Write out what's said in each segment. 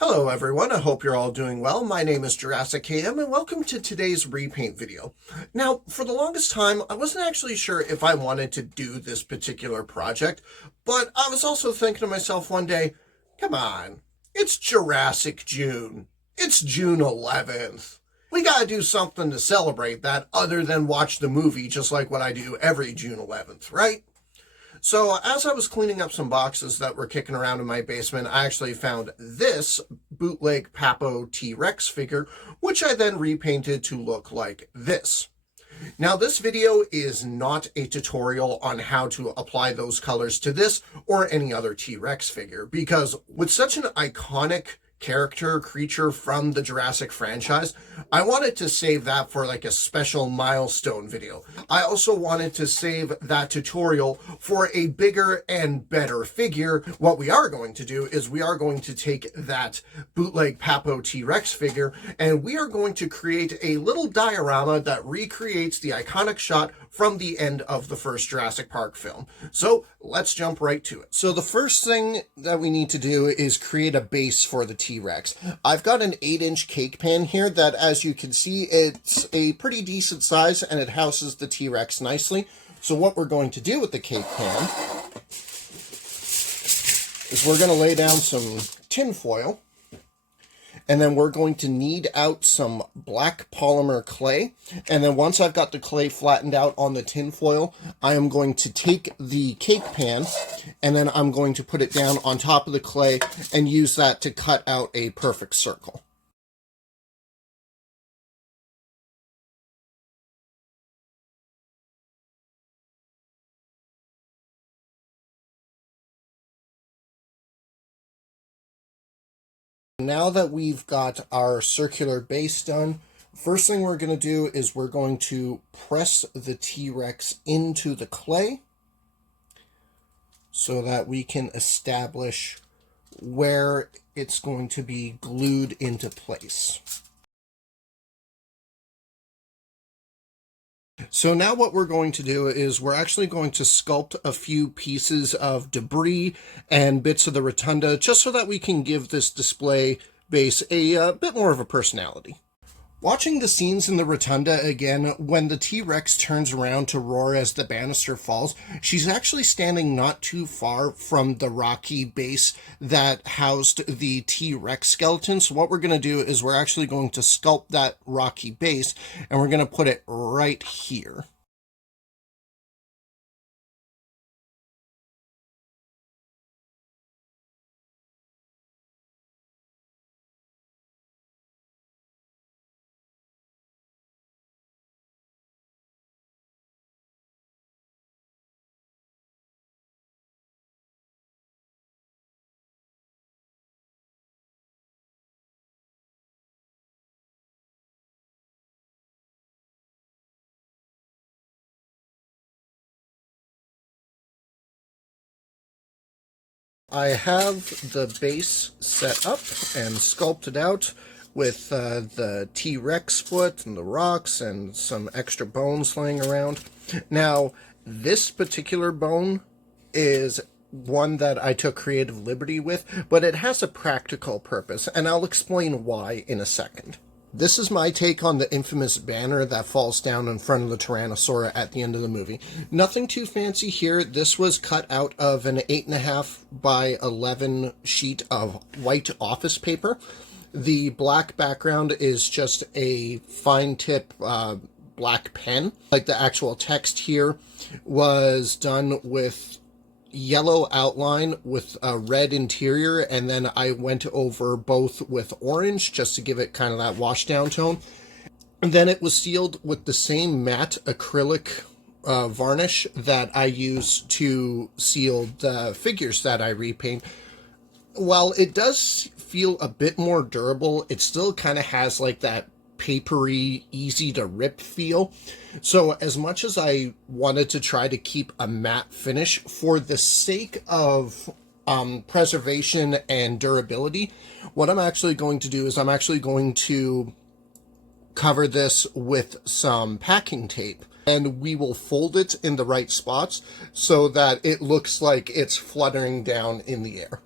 Hello everyone, I hope you're all doing well. My name is JurassicKM and welcome to today's repaint video. Now, for the longest time, I wasn't actually sure if I wanted to do this particular project, but I was also thinking to myself one day, come on, it's Jurassic June. It's June 11th. We gotta do something to celebrate that other than watch the movie just like what I do every June 11th, right? So as I was cleaning up some boxes that were kicking around in my basement, I actually found this bootleg Papo T-Rex figure, which I then repainted to look like this. Now, this video is not a tutorial on how to apply those colors to this or any other T-Rex figure, because with such an iconic creature from the Jurassic franchise, I wanted to save that for like a special milestone video. I also wanted to save that tutorial for a bigger and better figure. What we are going to do is we are going to take that bootleg Papo T-Rex figure and we are going to create a little diorama that recreates the iconic shot from the end of the first Jurassic Park film. So let's jump right to it. So the first thing that we need to do is create a base for the T-Rex. I've got an 8-inch cake pan here that, as you can see, it's a pretty decent size and it houses the T-Rex nicely. So what we're going to do with the cake pan is we're going to lay down some tin foil. And then we're going to knead out some black polymer clay. And then once I've got the clay flattened out on the tin foil, I am going to take the cake pan and then I'm going to put it down on top of the clay and use that to cut out a perfect circle. Now that we've got our circular base done, first thing we're going to do is we're going to press the T-Rex into the clay so that we can establish where it's going to be glued into place. So now what we're going to do is we're actually going to sculpt a few pieces of debris and bits of the rotunda just so that we can give this display base a bit more of a personality. Watching the scenes in the rotunda again, when the T-Rex turns around to roar as the banister falls, she's actually standing not too far from the rocky base that housed the T-Rex skeleton. So what we're going to do is we're actually going to sculpt that rocky base and we're going to put it right here. I have the base set up and sculpted out with the T-Rex foot and the rocks and some extra bones laying around. Now, this particular bone is one that I took creative liberty with, but it has a practical purpose, and I'll explain why in a second. This is my take on the infamous banner that falls down in front of the Tyrannosaurus at the end of the movie. Nothing too fancy here. This was cut out of an 8.5 by 11 sheet of white office paper. The black background is just a fine tip black pen. Like the actual text here was done with yellow outline with a red interior, and then I went over both with orange just to give it kind of that wash down tone. And then it was sealed with the same matte acrylic varnish that I use to seal the figures that I repaint. While it does feel a bit more durable, it still kind of has like that papery, easy to rip feel. So as much as I wanted to try to keep a matte finish, for the sake of preservation and durability, what I'm actually going to do is I'm actually going to cover this with some packing tape, and we will fold it in the right spots so that it looks like it's fluttering down in the air.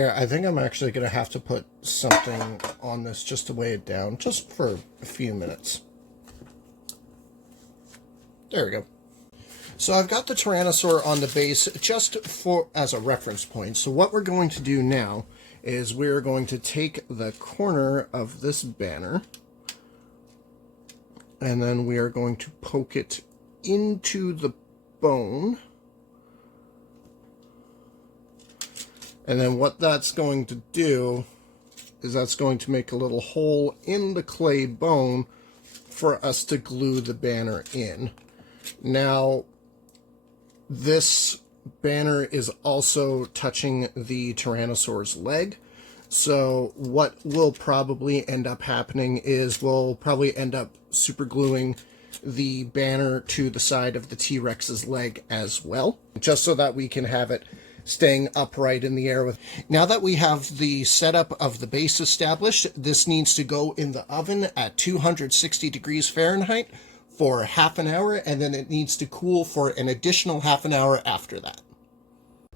Yeah, I think I'm actually going to have to put something on this just to weigh it down, just for a few minutes. There we go. So I've got the Tyrannosaur on the base just as a reference point. So what we're going to do now is we're going to take the corner of this banner and then we are going to poke it into the bone. And then what that's going to do is that's going to make a little hole in the clay bone for us to glue the banner in. Now, this banner is also touching the Tyrannosaur's leg. So what will probably end up happening is we'll probably end up super gluing the banner to the side of the T-Rex's leg as well, just so that we can have it staying upright in the air. Now that we have the setup of the base established, this needs to go in the oven at 260 degrees Fahrenheit for half an hour, and then it needs to cool for an additional half an hour after that.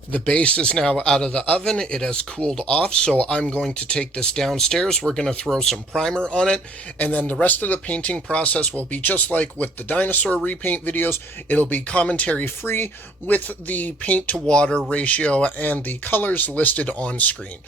The base is now out of the oven. It has cooled off, so I'm going to take this downstairs. We're going to throw some primer on it, and then the rest of the painting process will be just like with the dinosaur repaint videos. It'll be commentary free with the paint to water ratio and the colors listed on screen.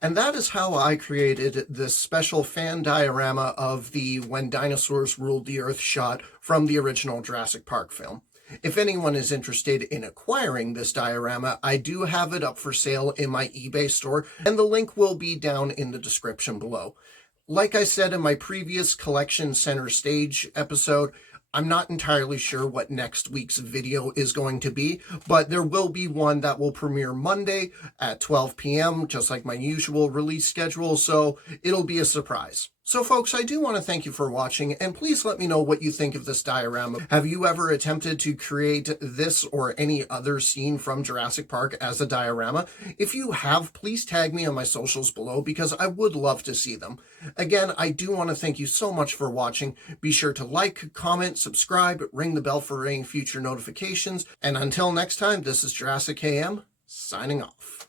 And that is how I created this special fan diorama of the When Dinosaurs Ruled the Earth shot from the original Jurassic Park film. If anyone is interested in acquiring this diorama, I do have it up for sale in my eBay store, and the link will be down in the description below. Like I said in my previous Collection Center Stage episode, I'm not entirely sure what next week's video is going to be, but there will be one that will premiere Monday at 12 p.m., just like my usual release schedule, so it'll be a surprise. So folks, I do want to thank you for watching, and please let me know what you think of this diorama. Have you ever attempted to create this or any other scene from Jurassic Park as a diorama? If you have, please tag me on my socials below because I would love to see them. Again, I do want to thank you so much for watching. Be sure to like, comment, subscribe, ring the bell for any future notifications, and until next time, this is JurassicKM, signing off.